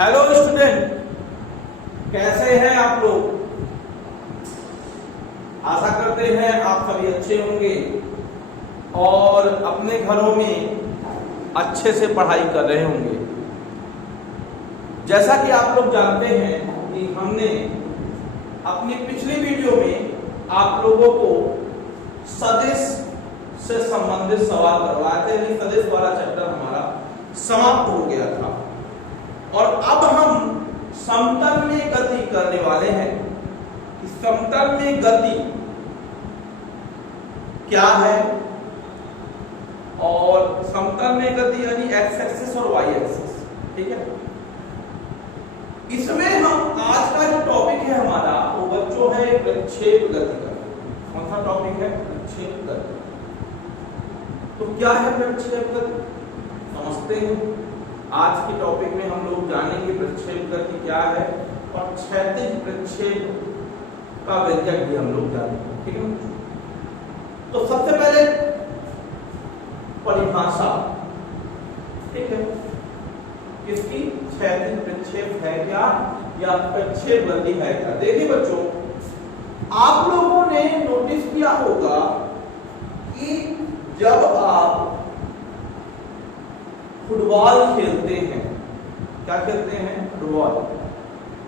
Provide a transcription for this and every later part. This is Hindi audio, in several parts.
हेलो स्टूडेंट, कैसे हैं आप लोग। आशा करते हैं आप सभी अच्छे होंगे और अपने घरों में अच्छे से पढ़ाई कर रहे होंगे। जैसा कि आप लोग जानते हैं कि हमने अपनी पिछली वीडियो में आप लोगों को सदिश से संबंधित सवाल करवाए थे, यानी सदिश वाला चैप्टर हमारा समाप्त हो गया था और अब हम समतल में गति करने वाले हैं। समतल में गति क्या है और समतल में गति यानी एक्स एक्सिस और वाई एक्सिस, ठीक है। इसमें हम आज का जो टॉपिक है हमारा वो बच्चों है प्रक्षेप गति का। कौन सा टॉपिक है? प्रक्षेप गति। तो क्या है प्रक्षेप गति, समझते हैं। आज के टॉपिक में हम लोग जानेंगे प्रक्षेप गति क्या है और क्षैतिज प्रक्षेप का व्यंजक भी हम लोग जानेंगे, ठीक है। तो सबसे पहले परिभाषा, ठीक है, किसकी? क्षैतिज प्रक्षेप है क्या या प्रक्षेप गति है क्या। देखिए बच्चों, आप लोगों ने नोटिस किया होगा कि जब आप फुटबॉल खेलते हैं, क्या खेलते हैं? फुटबॉल।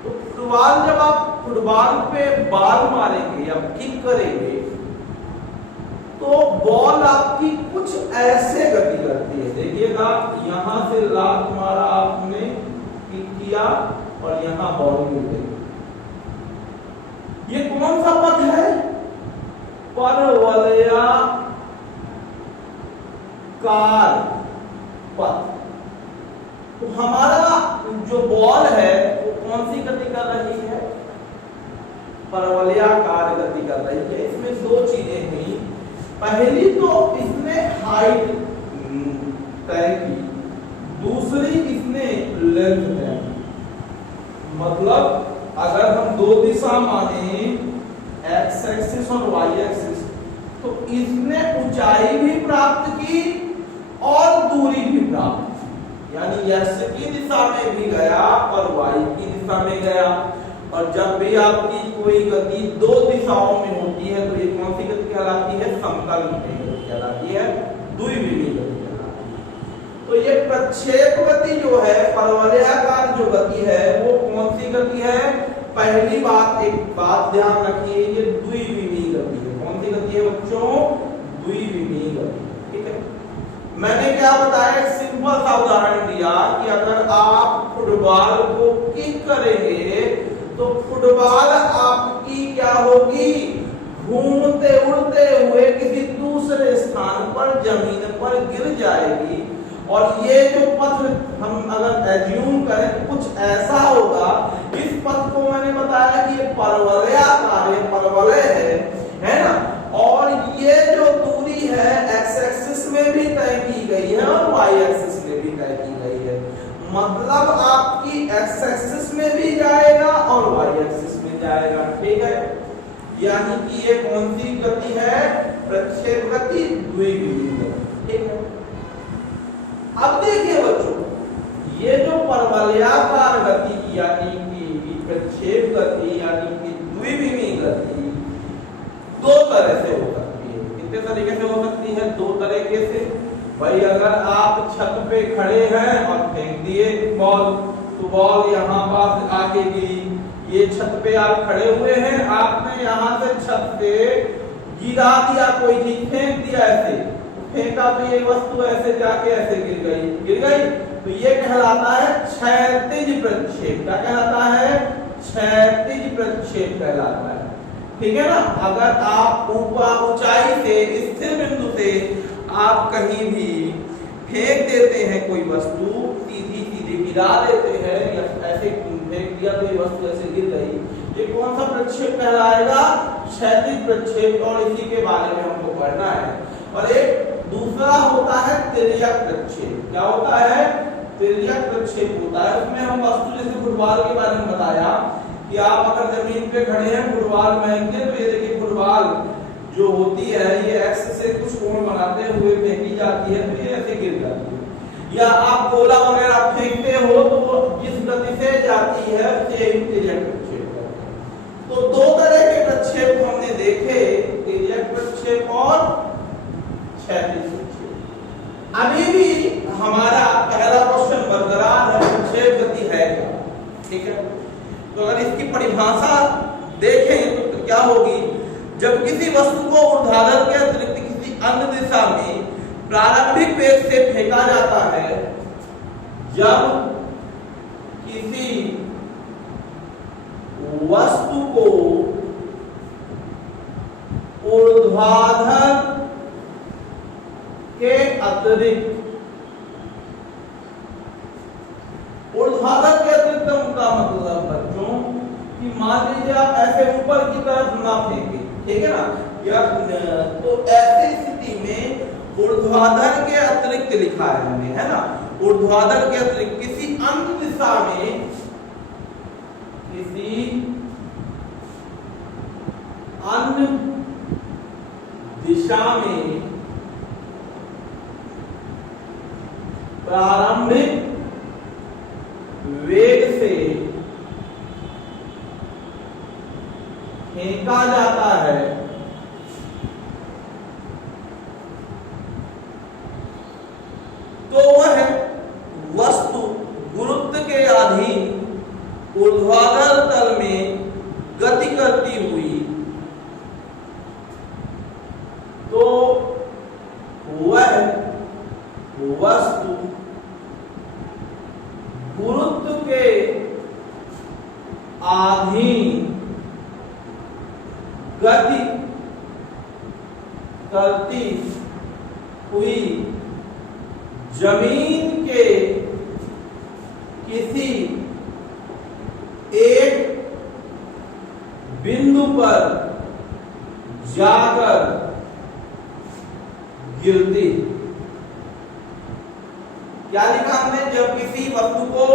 तो फुटबॉल जब आप फुटबॉल पे बॉल मारेंगे या किक करेंगे तो बॉल आपकी कुछ ऐसे गति करती है। देखिएगा, यहां से लात मारा आपने, किक किया और यहां बॉल मिल गई। ये कौन सा पथ है? परवलयाकार पथ। तो हमारा जो बॉल है वो कौन सी गति कर रही है? परवलयाकार गति कर रही है। इसमें दो चीजें हुई। पहली तो इसने हाइट तय की, दूसरी इसने लेंथ तय की। मतलब अगर हम दो दिशा माने एक्स एक्सिस और वाई एक्सिस, तो इसने ऊंचाई भी प्राप्त की और दूरी भी प्राप्त की, यानी एक्स की दिशा में भी गया और वाई की दिशा में गया। और जब भी आपकी कोई गति दो दिशाओं में होती है तो ये कौन सी गति कहलाती है? समतल में गति कहलाती है, द्विविमीय गति कहलाती है। तो ये प्रक्षेप गति जो है, परवलयाकार जो गति है, वो कौन सी गति है? पहली बात, एक बात ध्यान रखिए, ये द्विविमीय गति है। कौन सी गति है बच्चों? द्विविमीय गति, ठीक है। मैंने क्या बताया? एक सिंपल सा उदाहरण दिया कि अगर आप फुटबॉल को किक करेंगे तो फुटबॉल आपकी क्या होगी? घूमते उड़ते हुए किसी दूसरे स्थान पर जमीन पर गिर जाएगी। और ये जो पथ हम अगर एज्यूम करें कुछ ऐसा होगा, इस पथ को मैंने बताया कि ये परवलयाकार है, परवलय है ना। और ये जो दूरी है एक्स एक्सिस में भी तय की गई है और वाई एक्सिस में भी तय की गई है। मतलब आपकी एक्स एक्सिस में भी जाएगा और वाई एक्सिस में जाएगा, ठीक है। यानी कि ये कौन सी गति है? प्रक्षेप गति, द्विविमीय गति, ठीक है। अब देखिए बच्चों, ये जो परवलयाकार गति यानी कि प्रक्षेप गति यानी कि द्विविमीय गति दो तरह से हो सकती है। कितने तरीके से हो सकती है? दो तरीके से। भाई अगर आप छत पे खड़े हैं और फेंक दिए बॉल, तो बॉल यहाँ पास आके गिरी। ये छत पे आप खड़े हुए हैं, आपने यहाँ से छत पे गिरा दिया, कोई चीज फेंक दिया, ऐसे फेंका तो ये वस्तु ऐसे जाके ऐसे गिर गई। तो ये कहलाता है क्षैतिज प्रक्षेप। क्या कहलाता है? क्षैतिज प्रक्षेप कहलाता है, ठीक है ना। अगर आप ऊपर ऊंचाई से स्थिर बिंदु से आप कहीं भी फेंक देते हैं कोई वस्तु, सीधी सीधी गिरा देते हैं या ऐसे फेंक दिया तो ये वस्तु ऐसे गिर गई, ये कौन सा प्रक्षेप कहलाएगा? क्षैतिज प्रक्षेप। और इसी के बारे में हमको पढ़ना है। और एक दूसरा होता है तिर्यक प्रक्षेप। क्या होता है? तिर्यक प्रक्षेप होता है। उसमें हम वस्तु जैसे फुटबॉल के बारे में बताया कि आप अगर जमीन पे खड़े हैं, फुटबॉल फेंकते, तो ये देखिए फुटबॉल जो होती है ये एक्स से कुछ कोण बनाते हुए फेंकी जाती है, तो ये ऐसे गिर जाती है। या आप गोला वगैरह फेंकते हो तो वो जिस गति से है उसे तिर्यक प्रक्षेप कहते हैं। तो दो तरह के प्रक्षेप हमने देखे, तिर्यक प्रक्षेप और क्षैतिज प्रक्षेप। अभी भी हमारा पहला क्वेश्चन बरकरार है, प्रक्षेप गति है क्या? ठीक है, तो अगर इसकी परिभाषा देखें तो क्या होगी? जब किसी वस्तु को ऊर्ध्वाधर के अतिरिक्त किसी अन्य दिशा में प्रारंभिक वेग से फेंका जाता है, जब किसी वस्तु को ऊर्ध्वाधर के अतिरिक्त, ऊर्ध्वाधर के अतिरिक्त का मतलब बच्चों कि मान लीजिए आप ऐसे ऊपर की तरफ ना फेंके, ठीक है ना, या तो ऐसी स्थिति में ऊर्ध्वाधर के अतिरिक्त लिखा है हमने, है ना, ऊर्ध्वाधर के अतिरिक्त किसी अन्य दिशा में, किसी अन्य दिशा में प्रारंभिक वेग से फेंका जाता है, तो वह वस्तु गुरुत्व के अधीन ऊर्ध्वाधर तल में गति करती हुई, तो वह वस्तु गुरुत्व के अधीन गति करती हुई जमीन के किसी एक बिंदु पर जाकर गिरती। क्या लिखा हमने? जब किसी वस्तु को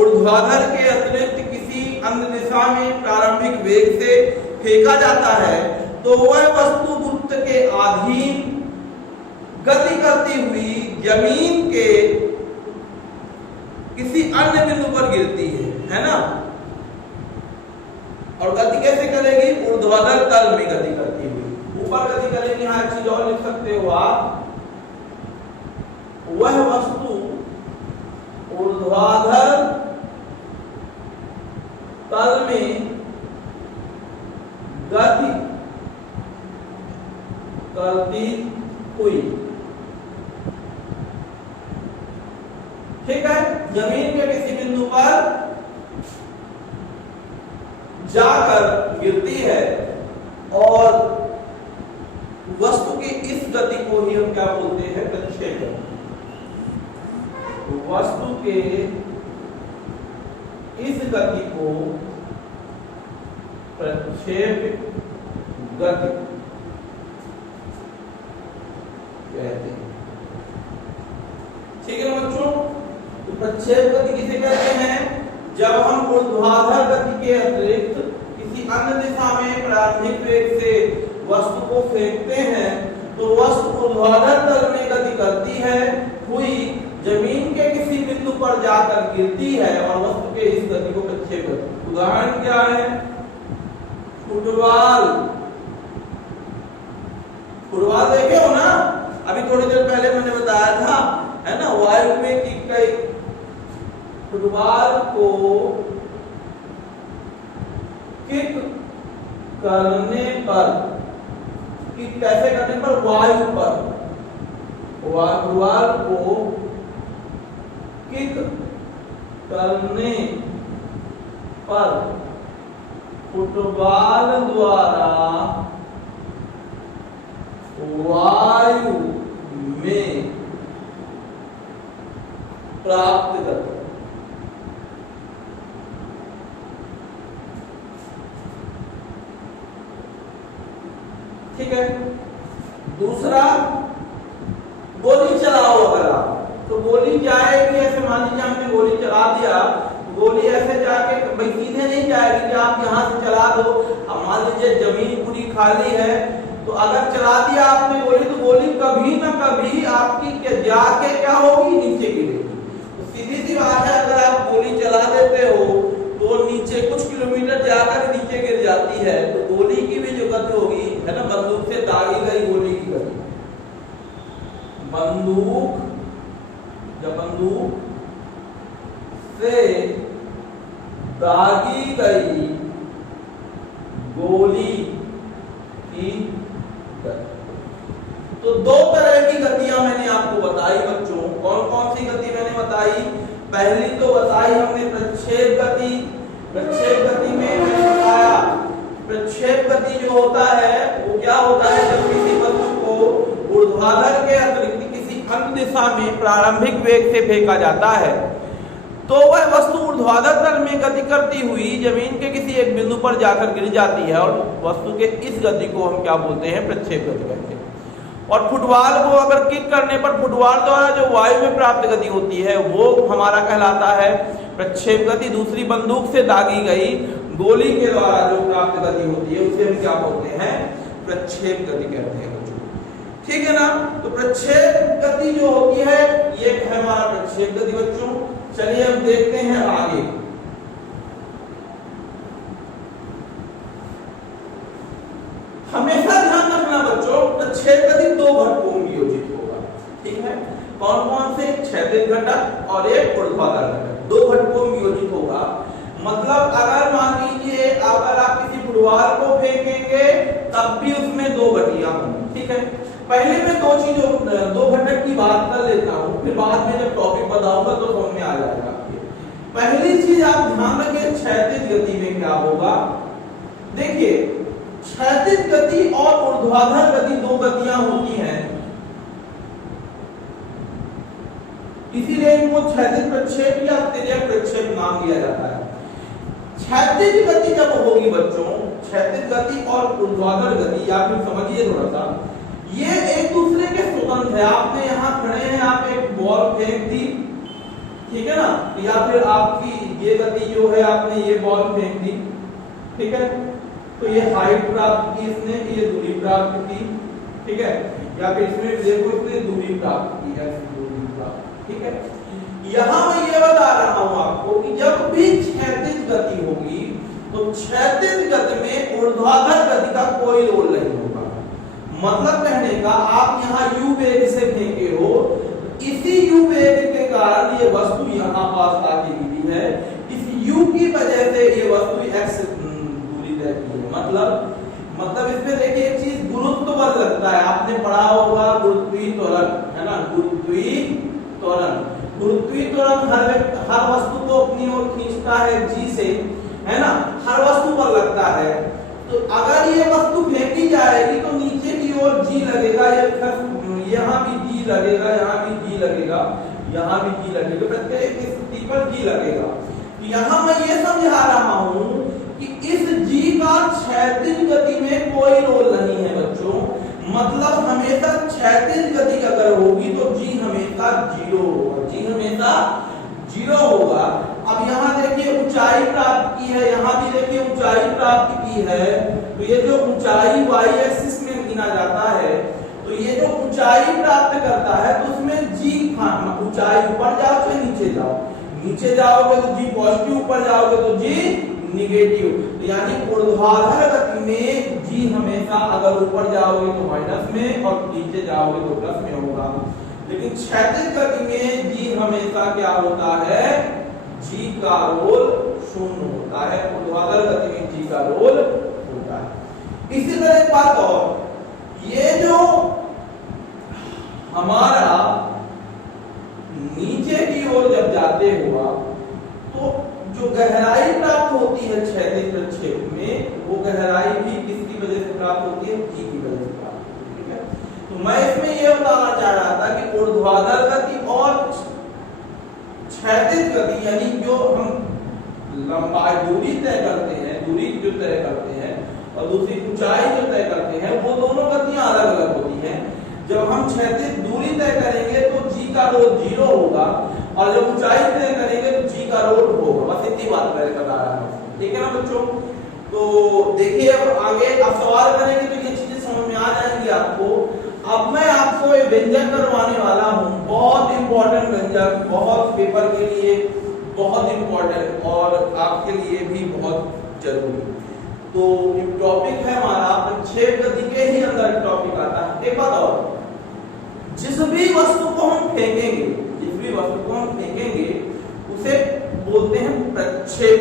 ऊर्ध्वाधर के अतिरिक्त किसी अन्य दिशा में प्रारंभिक वेग से फेंका जाता है, तो वह वस्तु गुरुत्व के अधीन गति करती हुई जमीन के किसी अन्य बिंदु पर गिरती है ना। और गति कैसे करेगी? ऊर्ध्वाधर तल में गति करती हुई। ऊपर गति करेगी, यहां एक चीज और लिख सकते हो आप, वह वस्तु ऊर्ध्वाधर तल में गति करती हुई, ठीक है, जमीन के किसी बिंदु पर जाकर गिरती है, और वस्तु की इस गति को ही हम क्या बोलते हैं? प्रक्षेप। वस्तु के इस गति को प्रक्षेप गति कहते हैं, ठीक है ना बच्चों। तो प्रक्षेप गति किसे कहते हैं? जब हम ऊर्ध्वाधर गति के अतिरिक्त किसी अन्य दिशा में प्रारंभिक वेग से वस्तु को फेंकते हैं, तो वस्तु ऊर्ध्वाधर तल में गति करती है हुई जमीन के किसी बिंदु पर जाकर गिरती है, और वस्तु के इस गति को प्रक्षेप गति। उदाहरण क्या है? फुटबॉल। फुटबॉल देखे हो ना, अभी थोड़ी देर पहले मैंने बताया था, है ना, वायु में कि कई फुटबॉल को किक करने पर, किक कैसे करने पर? वायु पर। फुटबॉल को किक करने पर फुटबॉल द्वारा वायु में प्राप्त करते, ठीक है। दूसरा, गोली चलाओ अगर आप, तो गोली जाएगी ऐसे, मान लीजिए हमने गोली चला दिया, गोली ऐसे जाके भाई सीधे नहीं जाएगी कि आप यहाँ से चला दो। अब मान लीजिए जमीन पूरी खाली है, तो अगर चला दिया आपने गोली, तो गोली कभी ना कभी आपकी जाके क्या होगी? नीचे गिरेगी। तो सीधी सी बात है, अगर आप गोली चला देते हो तो नीचे कुछ किलोमीटर जाकर नीचे गिर जाती है, तो गोली की भी जो गति होगी है ना, बंदूक से दागी गई गोली की गति, बंदूक से दागी गई गोली की गति। तो दो तरह की गतियां मैंने आपको बताई बच्चों। कौन कौन सी गति मैंने बताई? पहली तो बताई हमने प्रक्षेप गति। प्रक्षेप गति में मैंने बताया, प्रक्षेप गति जो होता है वो क्या होता है, जब किसी वस्तु को ऊर्ध्वाधर के अतिरिक्त किसी अन्य दिशा में प्रारंभिक वेग से फेंका जाता है, तो वह वस्तु ऊर्ध्वाधर तल में गति करती हुई जमीन के किसी एक बिंदु पर जाकर गिर जाती है, और वस्तु के इस गति को हम क्या बोलते हैं? प्रक्षेप गति कहते हैं। और फुटबॉल को अगर किक करने पर फुटबॉल द्वारा जो वायु में प्राप्त गति होती है वो हमारा कहलाता है प्रक्षेप गति। दूसरी बंदूक से दागी गई गोली के द्वारा जो प्राप्त गति होती है उसे हम क्या बोलते हैं? प्रक्षेप गति कहते हैं बच्चों। ठीक है ना? तो प्रक्षेप गति जो होती है ये है हमारा प्रक्षेप गति बच्चों। चलिए अब देखते हैं आगे। हमेशा ध्यान रखना बच्चों, प्रक्षेप गति दो घटकों में योजित होगा। ठीक है? कौन कौन से? क्षैतिज घटक और एक ऊर्ध्वाधर घटक, दो घटकों में योजित होगा। मतलब अगर मान लीजिए अगर आप किसी फुटबॉल को फेंकेंगे तब भी उसमें दो गतियां होंगी। ठीक है? पहले मैं दो घटक की बात कर लेता हूं, फिर बाद में जब टॉपिक बताऊंगा तो समझ में आ जाएगा। पहली चीज आप ध्यान रखिए, क्षैतिज गति में क्या होगा? देखिए, क्षैतिज गति और ऊर्ध्वाधर गति दो गतियां होती हैं, इसीलिए इनको क्षैतिज प्रक्षेप या तिर्यक प्रक्षेप नाम दिया जाता है। क्षैतिज गति जब होगी बच्चों, क्षैतिज गति और ऊर्ध्वाधर गति, या फिर समझिए थोड़ा सा, ये एक दूसरे के स्वतंत्र है। आपने यहाँ खड़े हैं, आप एक बॉल फेंक दी, ठीक है ना, या फिर आपकी ये गति जो है आपने ये बॉल फेंक दी, ठीक है, तो ये हाइट प्राप्त की इसने, ये दूरी प्राप्त की, ठीक है, या फिर इसमें देखो इसने दूरी प्राप्त की है, दूरी प्राप्त, ठीक है। यहां मैं ये बता रहा हूं आपको कि जब भी क्षैतिज गति होगी तो क्षैतिज गति में ऊर्ध्वाधर गति का कोई रोल नहीं होगा। मतलब कहने का, आप यहाँ u वेग से फेंके हो, इसी u वेग के कारण ये वस्तु यहाँ पास आके गिरी है, इस u की वजह से ये वस्तु x दूरी तय की है। मतलब इसमें देखिए एक चीज गुरुत्व बल लगता है, आपने पढ़ा होगा गुरुत्वीय त्वरण, है ना, गुरुत्वीय त्वरण। गुरुत्वीय त्वरण हर वस्तु को अपनी ओर खींचता है g से, है ना, हर वस्तु पर लगता है। तो अगर ये वस्तु फेंकी जाएगी तो नीचे की ओर g लगेगा, यहाँ भी g लगेगा, यहाँ भी g लगेगा, यहाँ भी g लगेगा, प्रत्येक स्थिति पर g लगेगा। तो यहाँ मैं ये समझा रहा हूँ कि इस g का क्षैतिज गति में कोई रोल नहीं है बच्चों। मतलब हमेशा क्षैतिज गति अगर होगी तो g हमेशा 0 होगा, g हमेशा 0 होगा। अब यहाँ देखिए ऊंचाई प्राप्त की है, यहाँ भी देखिए ऊंचाई प्राप्त की है, तो ये जो ऊंचाई y एक्सिस में गिना जाता है, तो ये जो ऊंचाई प्राप्त करता है तो उसमें g, ऊंचाई ऊपर जाओ चाहे नीचे जाओ, नीचे जाओगे तो g पॉजिटिव, ऊपर जाओगे तो g निगेटिव। यानी ऊर्ध्वाधर गति में g हमेशा अगर ऊपर जाओगे तो माइनस में और नीचे जाओगे तो प्लस में होगा। लेकिन क्षैतिज गति में g हमेशा क्या होता है? g का रोल शून्य होता है। ऊर्ध्वाधर गति में g का रोल होता है। इसी तरह एक बात और, ये जो हमारा नीचे की ओर जब जाते हुआ तो जो गहराई प्राप्त होती है क्षैतिज प्रक्षेप में, वो गहराई भी किसकी वजह से प्राप्त होती है? g की वजह से प्राप्त होती है। ठीक है, तो मैं इसमें यह बताना चाह रहा था कि ऊर्ध्वाधर गति और क्षैतिज गति, यानी जो हम लंबाई दूरी तय करते हैं, दूरी जो तय करते हैं और दूसरी ऊंचाई जो तय करते हैं, वो दोनों गतियां अलग अलग होती हैं। जब हम क्षैतिज दूरी तय करेंगे तो g का रोल 0 होगा, और जब ऊंचाई तय करेंगे तो g का रोल होगा। बस इतनी बात मैं बता रहा हूं। ठीक है ना बच्चों? तो देखिए अब आगे आप सवाल करेंगे तो ये चीजें समझ में आ जाएंगी आपको। अब मैं आपको एक व्यंजक करवाने वाला हूँ, बहुत इंपॉर्टेंट व्यंजक, बहुत पेपर के लिए बहुत इंपॉर्टेंट, और और आपके लिए भी बहुत जरूरी। तो टॉपिक है हमारा प्रक्षेप गति के ही अंदर टॉपिक आता है। एक बात और, जिस भी वस्तु को हम फेंकेंगे, जिस भी वस्तु को हम फेंकेंगे उसे बोलते हैं प्रक्षेप।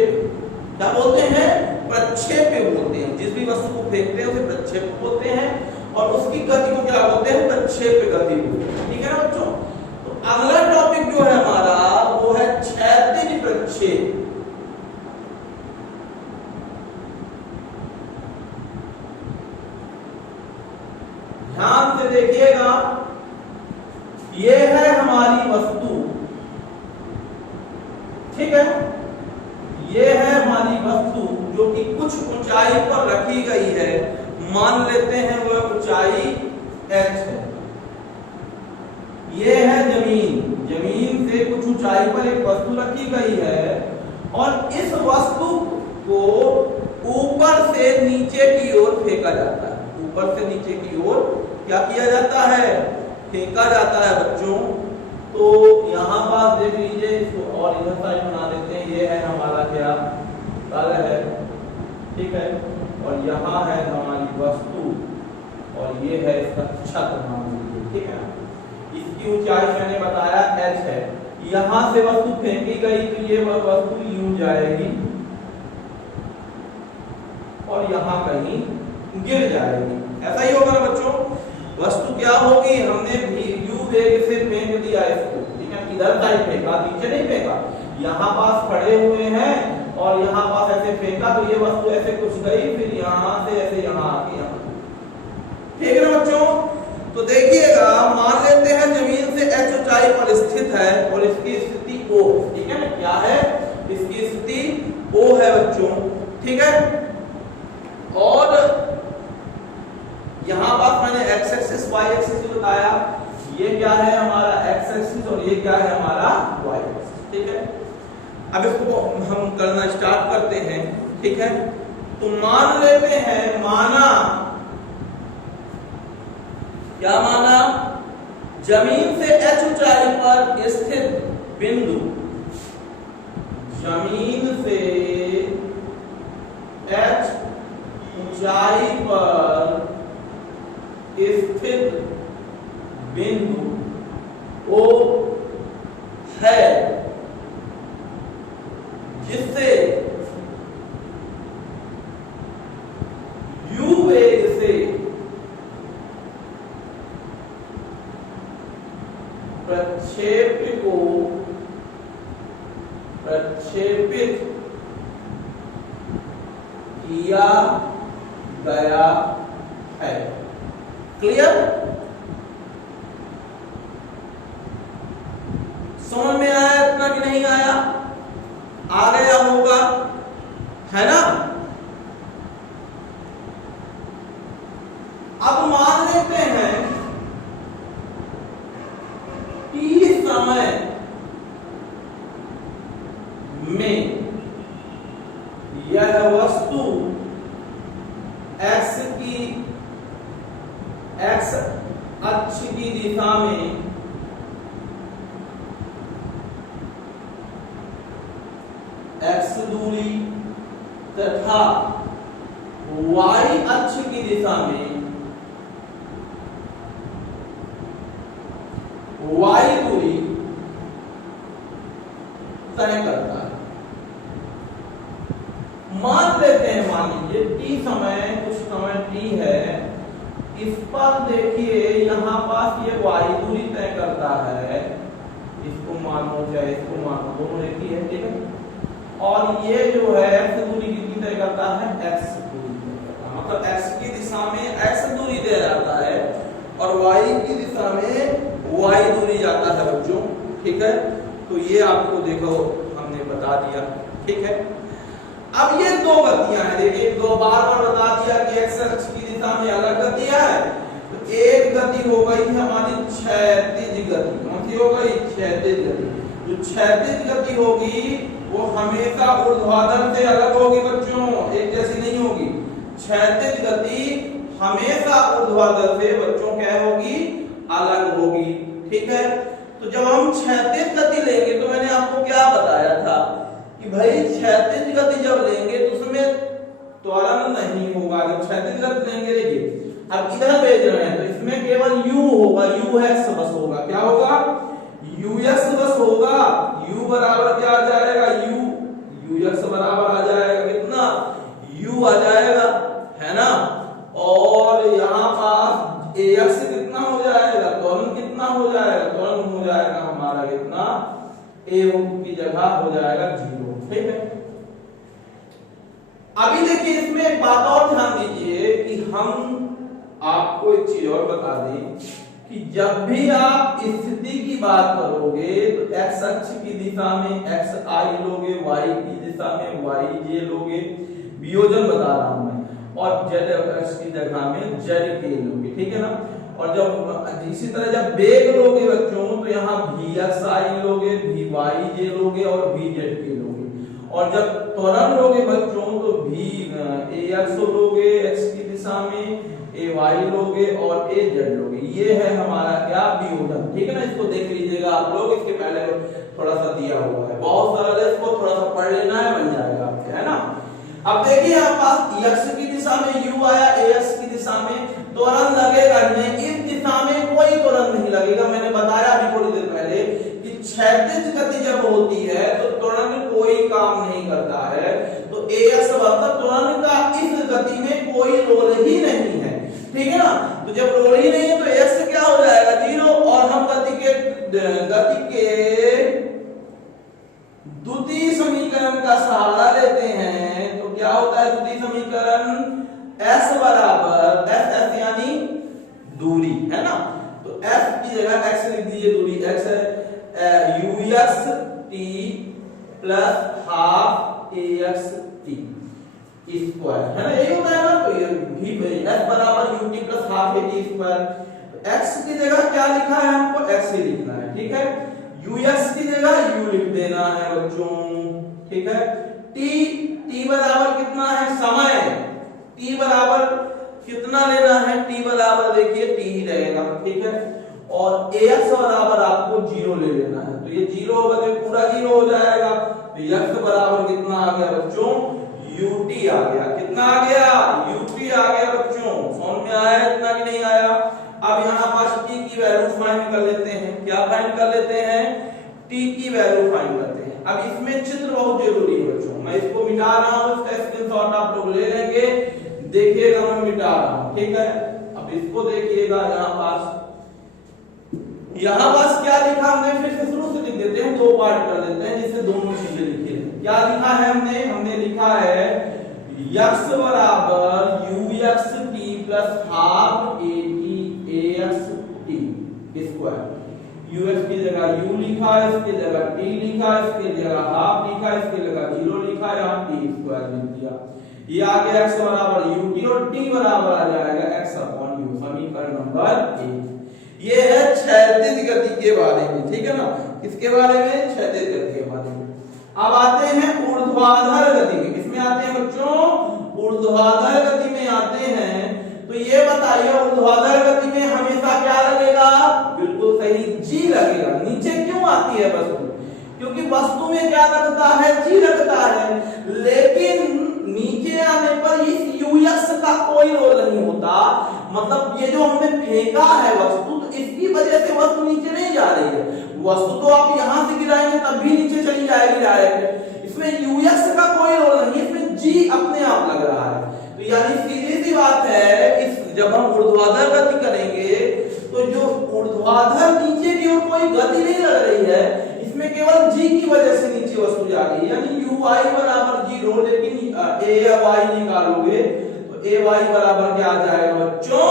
क्या बोलते हैं? प्रक्षेप बोलते हैं। जिस भी वस्तु को फेंकते हैं उसे प्रक्षेप बोलते हैं और उसकी गति को क्या बोलते हैं? प्रक्षेप गति बोलते हैं। ठीक है ना बच्चों? तो अगला टॉपिक जो है हमारा वो है क्षैतिज प्रक्षेप। ध्यान से देखिएगा, ये है हमारी वस्तु, ठीक है? ये है हमारी वस्तु जो कि कुछ ऊंचाई पर रखी गई है। मान लेते हैं वह ऊंचाई h है। ये है जमीन, जमीन से कुछ ऊंचाई पर एक वस्तु रखी गई है और इस वस्तु को ऊपर से नीचे की ओर फेंका जाता है। ऊपर से नीचे की ओर क्या किया जाता है? फेंका जाता है बच्चों। तो यहाँ पास देख लीजिए, इसको और इधर साइड बना देते हैं। ये है हमारा क्या? तल है, ठीक है? और यहाँ है हमारी वस्तु और ये है इसका छत मान लीजिए, ठीक है? इसकी ऊंचाई मैंने बताया h है। यहाँ से वस्तु फेंकी गई तो ये वस्तु यूं जाएगी और यहाँ कहीं गिर जाएगी। ऐसा ही होगा ना बच्चों? वस्तु क्या होगी? हमने यू वेग से फेंक दिया इसको, ठीक है? इधर साइड फेंका, नीचे नहीं फेंका। यहाँ पास खड़े हुए हैं और यहाँ पास ऐसे फेंका तो ये वस्तु ऐसे कुछ गई, फिर यहाँ से ऐसे यहाँ आके यहाँ, ठीक है ना बच्चों? तो देखिएगा, मान लेते हैं जमीन से h ऊंचाई पर स्थित है और इसकी स्थिति O, ठीक है ना? क्या है? इसकी स्थिति O है बच्चों, ठीक है? और यहाँ पास मैंने x एक्सिस y एक्सिस बताया। ये क्या है? हमारा x एक्सिस और ये क्या है? हमारा y एक्सिस, ठीक है? अब इसको हम करना स्टार्ट करते हैं, ठीक है? तो मान लेते हैं, माना क्या? माना जमीन से h ऊंचाई पर स्थित बिंदु, जमीन से h ऊंचाई पर स्थित बिंदु O है, जिससे u वेग से प्रक्षेप को प्रक्षेपित किया गया है। क्लियर? समझ में आया इतना कि नहीं आया? आ गया होगा, है ना? अब मान लेते हैं t समय में यह वस्तु x अक्ष की दिशा में x दूरी तथा y अक्ष की दिशा में y दूरी तय करता है। मान लेते हैं, मान लीजिए t समय, कुछ समय t है, इस पर देखिए यहाँ पास ये y दूरी तय करता है। इसको मानो चाहे इसको मानो, दोनों एक ही है, ठीक है? और ये जो है x दूरी कितनी तय करता है? x दूरी तय करता है। मतलब x की दिशा में x दूरी तय जाता है और y की दिशा में y दूरी जाता है बच्चों, ठीक है? तो ये आपको देखो हमने बता दिया, ठीक है? अब ये दो गतियां हैं, देखिए दो बार बता दिया कि x अक्ष की दिशा में अलग गति है। तो एक गति हो गई हमारी क्षैतिज गति। कौन सी हो गई? क्षैतिज गति। जो क्षैतिज गति होगी वो हमेशा ऊर्ध्वाधर से अलग होगी बच्चों, एक जैसी नहीं होगी। क्षैतिज गति हमेशा ऊर्ध्वाधर से बच्चों क्या होगी? अलग होगी, ठीक है? तो जब हम क्षैतिज गति लेंगे तो मैंने आपको क्या बताया था कि भाई क्षैतिज गति जब लेंगे तो उसमें त्वरण नहीं होगा। जब क्षैतिज गति लेंगे, देखिए अब इधर भेज रहे हैं तो इसमें केवल u होगा, ux बस होगा। क्या होगा? ux बस होगा। u बराबर क्या आ जाएगा? ux बराबर आ जाएगा कितना? u आ जाएगा, है ना। और यहाँ पास ax कितना हो जाएगा? त्वरण कितना हो जाएगा? त्वरण हो जाएगा हमारा कितना? a की जगह हो जाएगा 0। ठीक है। अभी देखिए इसमें एक बात और ध्यान दीजिए कि हम आपको एक चीज और बता दें कि जब भी आप स्थिति की बात करोगे तो x अक्ष की दिशा में xi लोगे, y की दिशा में yj लोगे, वियोजन बता रहा हूं मैं, और z अक्ष की जगह में zk लोगे। ठीक है ना। और जब इसी तरह जब वेग लोगे बच्चों तो यहाँ vxi लोगे, vyj लोगे और vzk लोगे। और जब त्वरण लोगे बच्चों तो vax लोगे x की दिशा में, ay लोगे और az लोगे। ये है हमारा क्या? वियोजन। ठीक है ना। इसको देख लीजिएगा आप लोग, इसके पहले थोड़ा सा दिया हुआ है, बहुत सरल है, इसको थोड़ा सा पढ़ लेना है, बन जाएगा आपके, है ना। अब देखिए यहाँ पास x की दिशा में u आया, ax की दिशा में त्वरण लगेगा नहीं, इस दिशा में कोई त्वरण नहीं लगेगा। मैंने बताया अभी थोड़ी देर पहले कि क्षैतिज गति जब होती है तो त्वरण कोई काम नहीं करता है, तो ax मतलब त्वरण का इस गति में कोई रोल ही नहीं है। ठीक है ना। तो जब रोल ही नहीं है तो x क्या हो जाएगा? 0। और हम गति के द्वितीय समीकरण का सहारा लेते हैं तो क्या होता है द्वितीय समीकरण? s बराबर s यानी दूरी, है ना। तो s की जगह x लिख दीजिए, दूरी x है, ux t plus half ax t square, है ना। यही होता है ना। तो ये भी s बराबर ut plus half at square. x की जगह क्या लिखा है? हमको x ही लिखना है। ठीक है। ux की जगह u लिख देना है बच्चों। ठीक है। t बराबर कितना है? समय। t बराबर कितना लेना है? t बराबर देखिए t ही रहेगा। ठीक है। और ax बराबर आपको 0 ले लेना है, तो ये 0 होगा तो पूरा 0 हो जाएगा। तो x बराबर कितना आ गया बच्चों? ut आ गया। कितना आ गया? ut आ गया बच्चों। समझ में आया इतना कि नहीं आया? अब यहाँ पास t की वैल्यू फाइंड कर लेते हैं। क्या फाइंड कर लेते हैं? t की वैल्यू फाइंड करते हैं। अब इसमें चित्र बहुत जरूरी है बच्चों, मैं इसको मिटा रहा हूँ, इसका स्क्रीनशॉट आप लोग ले लेंगे, देखिएगा मैं मिटा रहा हूँ। ठीक है। अब इसको देखिएगा, यहाँ पास क्या लिखा हमने, फिर से शुरू से लिख देते हैं, 2 पार्ट कर देते हैं जिससे दोनों चीजें लिखी है। क्या लिखा है हमने लिखा है x बराबर ux t plus half at ax t square. ux की जगह u लिखा है, इसकी जगह t लिखा है, इसकी जगह हाफ लिखा है, इसकी जगह 0 लिखा है, यहाँ t स्क्वायर लिख दिया। ये आ गया x बराबर ut और t बराबर आ जाएगा x अपॉन u। समीकरण नंबर 1। ये है क्षैतिज गति के बारे में। ठीक है ना। किसके बारे में? क्षैतिज गति के बारे में। अब आते हैं ऊर्ध्वाधर गति में। किसमें आते हैं बच्चों? ऊर्ध्वाधर गति में आते हैं। तो ये बताइए ऊर्ध्वाधर गति में हमेशा क्या लगेगा? बिल्कुल सही, जी लगेगा। नीचे क्यों आती है वस्तु? क्योंकि वस्तु में क्या लगता है? जी लगता है। लेकिन नीचे आने पर इस ux का कोई रोल नहीं होता। मतलब ये जो हमने फेंका है वस्तु, तो इसकी वजह से वस्तु नीचे नहीं जा रही है। वस्तु तो आप यहां से गिराएंगे तब भी नीचे चली जाएगी डायरेक्ट। इसमें ux का कोई रोल नहीं, इसमें जी अपने आप लग रहा है। तो यानी सीधी सी बात है, इस जब हम ऊर्ध्वाधर गति करेंगे तो जो ऊर्ध्वाधर नीचे की ओर कोई गति नहीं लग रही है, इसमें केवल g की वजह से नीचे वस्तु जा रही है। यानी uy बराबर 0, लेकिन ay निकालोगे तो ay बराबर क्या आ जाएगा बच्चों?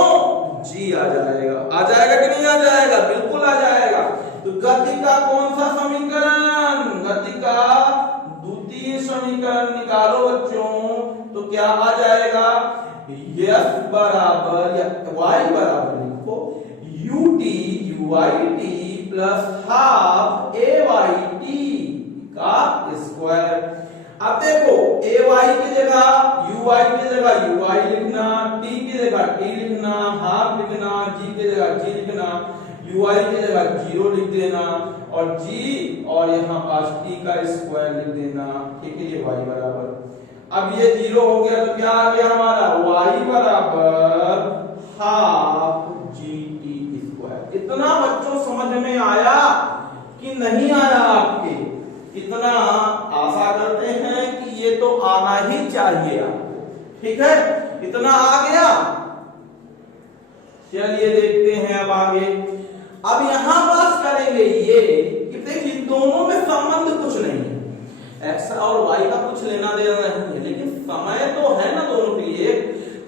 g आ जाएगा। आ जाएगा कि नहीं आ जाएगा? बिल्कुल आ जाएगा। तो गति का कौन सा समीकरण? गति का द्वितीय समीकरण निकालो बच्चों, तो क्या आ जाएगा? s बराबर या y बराबर लिखो ut uyt plus half ayt का स्क्वायर। अब देखो ay की जगह uy की जगह uy लिखना, t की जगह t लिखना, हाफ लिखना, g की जगह g लिखना। uy की जगह 0 लिख देना और g और यहाँ पास t का स्क्वायर लिख देना, ठीक है। ये y बराबर, अब ये 0 हो गया तो क्या आ गया हमारा y बराबर हाफ gt स्क्वायर। इतना बच्चों समझ में आया कि नहीं आया आपके? इतना आशा करते हैं कि ये तो आना ही चाहिए आपको, ठीक है। इतना आ गया। चलिए देखते हैं अब आगे। अब यहां पास करेंगे ये कि देखिए दोनों में संबंध कुछ नहीं है, x और y का कुछ लेना देना नहीं है, लेकिन समय तो है ना दोनों के लिए।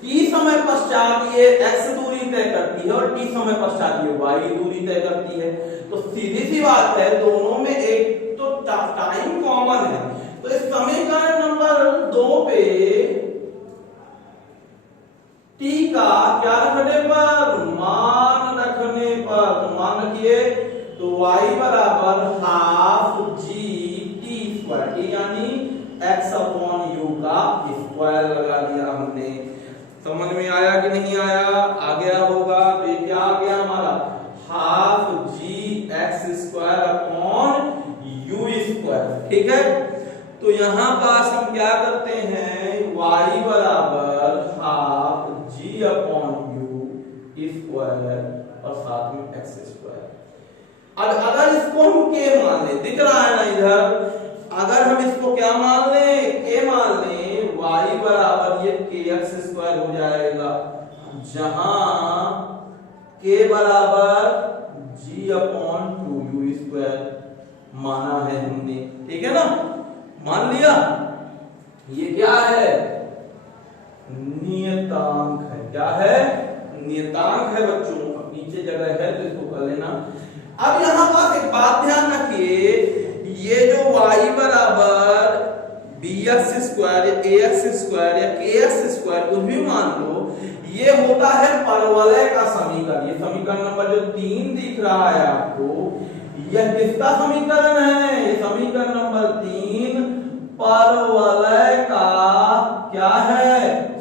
t समय पश्चात ये x दूरी तय करती है और t समय पश्चात ये y दूरी तय करती है। तो सीधी सी बात है, दोनों में एक तो टाइम कॉमन है। तो इस समीकरण नंबर 2 पे t का क्या रखने पर, मान रखने पर, तो मान रखिए तो y बराबर हाफ g t स्क्वायर, यानी x अपॉन u का स्क्वायर लगा दिया हमने। समझ में आया कि नहीं आया? आ गया होगा। तो ये क्या आ गया हमारा half g x square upon u square, ठीक है। तो यहां पास हम क्या करते हैं, y बराबर half g upon u square और साथ में x स्क्वायर। अब अगर इसको हम k मान ले, दिख रहा है ना इधर, अगर हम इसको क्या मान ले, k मान ले, y बराबर ये kx स्क्वायर हो जाएगा, जहां k बराबर g अपॉन 2u स्क्वायर माना है हमने, ठीक है ना। मान लिया। ये क्या है, नियतांक है। क्या है, नियतांक है बच्चों। अब नीचे जगह है तो इसको कर लेना। अब यहां पास एक बात ध्यान रखिए, ये जो y बराबर bx स्क्वायर या ax स्क्वायर या kx स्क्वायर कुछ भी मान लो, ये होता है परवलय का समीकरण। ये समीकरण नंबर जो 3 दिख रहा है आपको, यह किसका समीकरण है, ये समीकरण नंबर 3 परवलय का क्या है,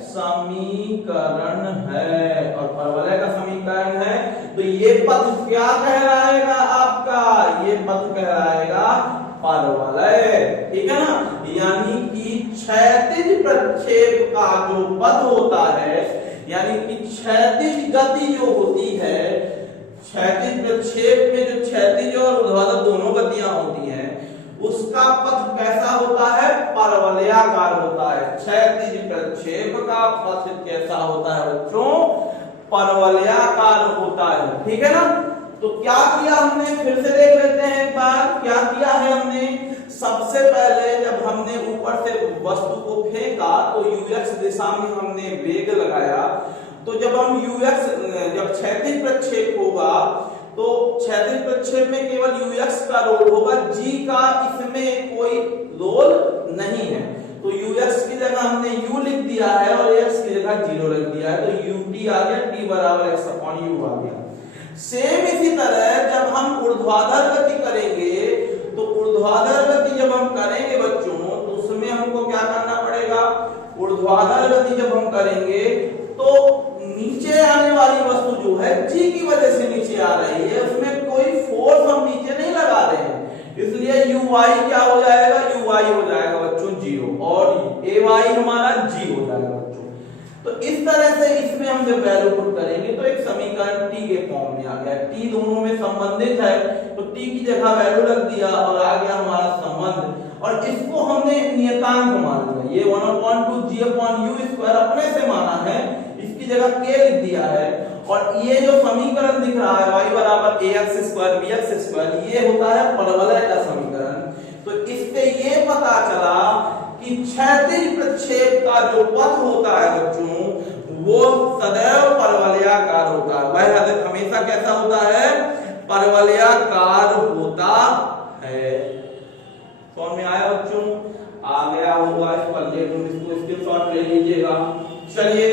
समीकरण है। और परवलय का समीकरण है तो ये पथ क्या कहलाएगा आपका, ये पथ कहलाएगा परवलय, ठीक है ना। यानी कि क्षैतिज प्रक्षेप का जो पथ होता है, यानी कि क्षैतिज गति जो होती है, क्षैतिज प्रक्षेप में जो क्षैतिज और ऊर्ध्वाधर दोनों गतियां होती हैं, उसका पथ कैसा होता है, परवलयाकार होता है। क्षैतिज प्रक्षेप का पथ कैसा होता है बच्चों, परवलयाकार होता है, ठीक है ना। तो क्या किया हमने, फिर से देख लेते हैं एक बार। क्या किया है हमने, सबसे पहले जब हमने ऊपर से वस्तु को फेंका तो ux दिशा में हमने वेग लगाया। तो जब हम जब क्षैतिज प्रक्षेप होगा तो क्षैतिज प्रक्षेप में केवल ux का रोल होगा, g का इसमें कोई रोल नहीं है। तो ux की जगह हमने u लिख दिया है और x की जगह 0 लिख दिया है, तो ut आ गया, t बराबर x अपॉन u आ गया। सेम इसी तरह जब हम ऊर्ध्वाधर गति करेंगे, तो ऊर्ध्वाधर गति जब हम करेंगे बच्चों, तो उसमें हमको क्या करना पड़ेगा, ऊर्ध्वाधर गति जब हम करेंगे तो नीचे आने वाली वस्तु जो है g की वजह से नीचे आ रही है, उसमें कोई फोर्स हम नीचे नहीं लगा रहे हैं, इसलिए uy क्या हो जाएगा, uy हो जाएगा बच्चों 0 और ay हमारा g हो जाएगा बच्चों। तो इस तरह से इसमें हम जब वैल्यू पुट करेंगे तो एक समीकरण t के फॉर्म में आ गया। t दोनों में संबंधित है तो t की जगह वैल्यू रख दिया और आ गया हमारा संबंध, और इसको हमने नियतांक मान लिया। ये 1/2 g अपॉन u स्क्वायर अपने से माना है, इसकी जगह k लिख दिया है। और ये जो समीकरण दिख रहा है y बराबर ax स्क्वायर bx स्क्वायर, ये होता है परवलय का समीकरण। तो इससे ये पता चला कि क्षैतिज प्रक्षेप का जो पथ होता है बच्चों, वो सदैव परवलयाकार होता है। वह हमेशा कैसा होता है, परवलयाकार होता है। समझ में आया बच्चों? आ गया होगा। इस पर इसको स्क्रीनशॉट ले लीजिएगा। चलिए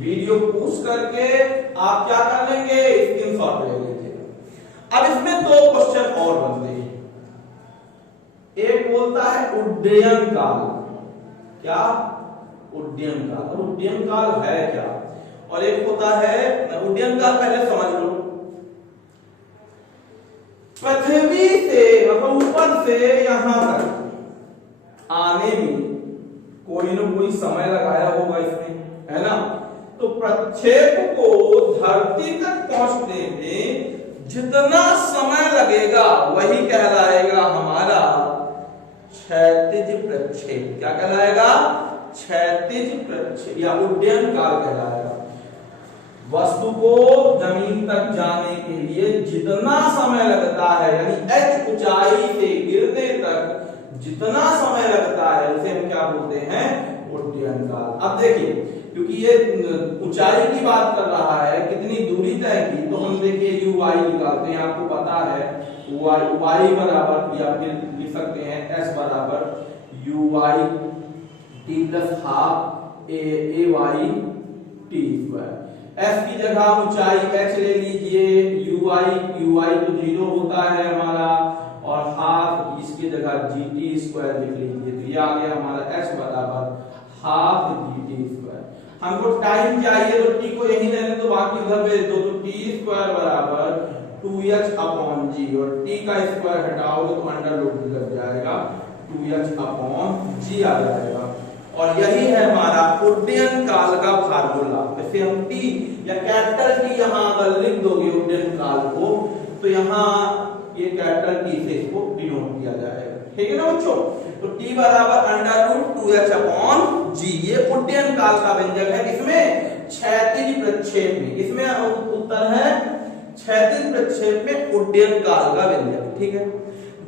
वीडियो पॉज करके आप क्या कर लेंगे, स्क्रीनशॉट ले लीजिएगा। अब इसमें 2 क्वेश्चन और बनते हैं। एक बोलता है उड्डयन काल। क्या, उड्डयन काल। उड्डयन काल है क्या, और एक होता है, उड्डयन काल पहले समझ लो। पृथ्वी से मतलब ऊपर से यहां तक आने में कोई ना कोई समय लगाया होगा इसने, है ना। तो प्रक्षेप को धरती तक पहुंचने में जितना समय लगेगा वही कहलाएगा हमारा क्षैतिज प्रक्षेप। क्या कहलाएगा? क्षैतिज प्रक्षेप या उड्डयन काल कहलाएगा। वस्तु को जमीन तक जाने के लिए जितना समय लगता है, यानी h ऊंचाई से गिरने तक जितना समय लगता है उसे हम क्या बोलते हैं? उड्डयन काल। अब देखिए, क्योंकि ये ऊंचाई की बात कर रहा है, कितनी दूरी तय की, तो हम देखिए uy निकालते हैं। आपको पता है y बराबर, या फिर लिख सकते हैं s बराबर uy t plus half ay t square. s की जगह ऊंचाई h ले लीजिए, uy तो 0 होता है हमारा, और हाफ इसकी जगह gt स्क्वायर लिख लीजिए। तो ये आ गया हमारा h बराबर हाफ gt स्क्वायर। हमको टाइम चाहिए तो t को यही लेने तो बाकी उधर भेज दो, तो t स्क्वायर बराबर 2h अपॉन g, और t का स्क्वायर हटाओगे तो अंडर रूट लग जाएगा, 2h अपॉन g आ जाएगा। और यही है हमारा उड्डयन काल का फार्मूला। वैसे हम t या कैपिटल T यहां अगर लिख दोगे उड्डयन काल को, तो यहां ये कैपिटल T से इसको डिनोट किया जाएगा। ठीक है ना बच्चों? तो t बराबर under root 2h upon g, ये उड्डयन काल का व्यंजक है। इसमें क्षैतिज प्रक्षेप में, इसमें उत्तर है क्षैतिज प्रक्षेप में उड्डयन काल का व्यंजक। ठीक है।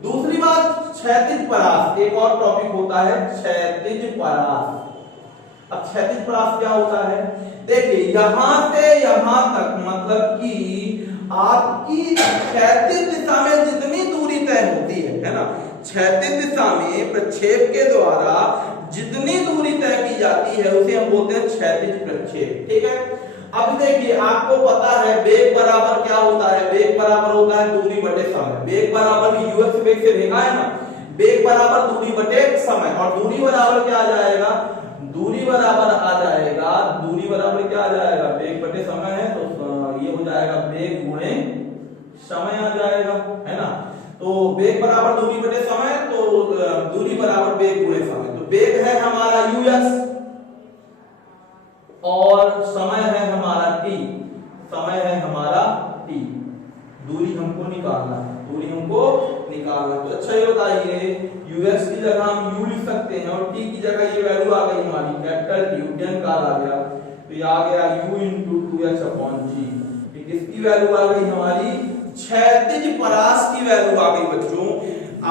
दूसरी बात, क्षैतिज परास। एक और टॉपिक होता है क्षैतिज परास। अब क्षैतिज परास क्या होता है? देखिए, यहां से यहां तक मतलब कि आपकी क्षैतिज दिशा में जितनी दूरी तय होती है ना, क्षैतिज दिशा में प्रक्षेप के द्वारा जितनी दूरी तय की जाती है उसे हम बोलते हैं क्षैतिज प्रक्षेप। ठीक है। अब देखिए, आपको पता है वेग बराबर क्या होता है? वेग बराबर होता है दूरी बटे समय। वेग बराबर यूएक्स वेग से देखा है ना, वेग बराबर दूरी बटे समय, और दूरी बराबर क्या आ जाएगा? दूरी बराबर आ जाएगा, दूरी बराबर क्या आ जाएगा? वेग बटे समय है, तो ये हो जाएगा वेग गुणे समय आ जाएगा, है ना। तो वेग बराबर दूरी बटे समय, तो दूरी बराबर वेग गुणे समय। तो वेग है हमारा यूएक्स और समय है हमारा t, समय है हमारा t। दूरी हमको निकालना है, दूरी हमको निकालना। तो अच्छा ये बताइए, ux की जगह हम u लिख सकते हैं, और t की जगह ये वैल्यू आ गई हमारी कैपिटल T, उड्डयन काल आ गया। तो ये आ गया u × 2h अपॉन g। ये किसकी वैल्यू आ गई? हमारी क्षैतिज परास की वैल्यू आ गई बच्चों,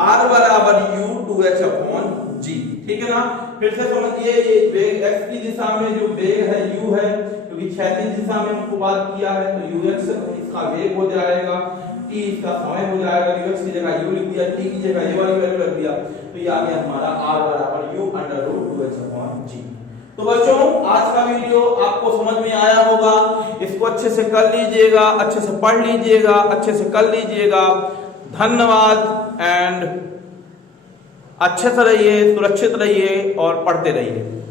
r बराबर u 2h अपॉन g। ठीक है ना। फिर से समझिए, ये वेग x की दिशा में जो वेग है u है, क्योंकि क्षैतिज दिशा में हमको बात किया है, तो ux इसका वेग हो जाएगा, t इसका समय हो जाएगा। ux की जगह u लिख दिया, t की जगह ये वाली वैल्यू रख दिया, तो ये आ गया हमारा r बराबर u under root 2h upon g। तो बच्चों, आज का वीडियो आपको समझ में आया होगा। इसको अच्छे से कर लीजिएगा, अच्छे से पढ़ लीजिएगा, अच्छे से कर लीजिएगा। धन्यवाद एंड अच्छे से रहिए, सुरक्षित रहिए और पढ़ते रहिए।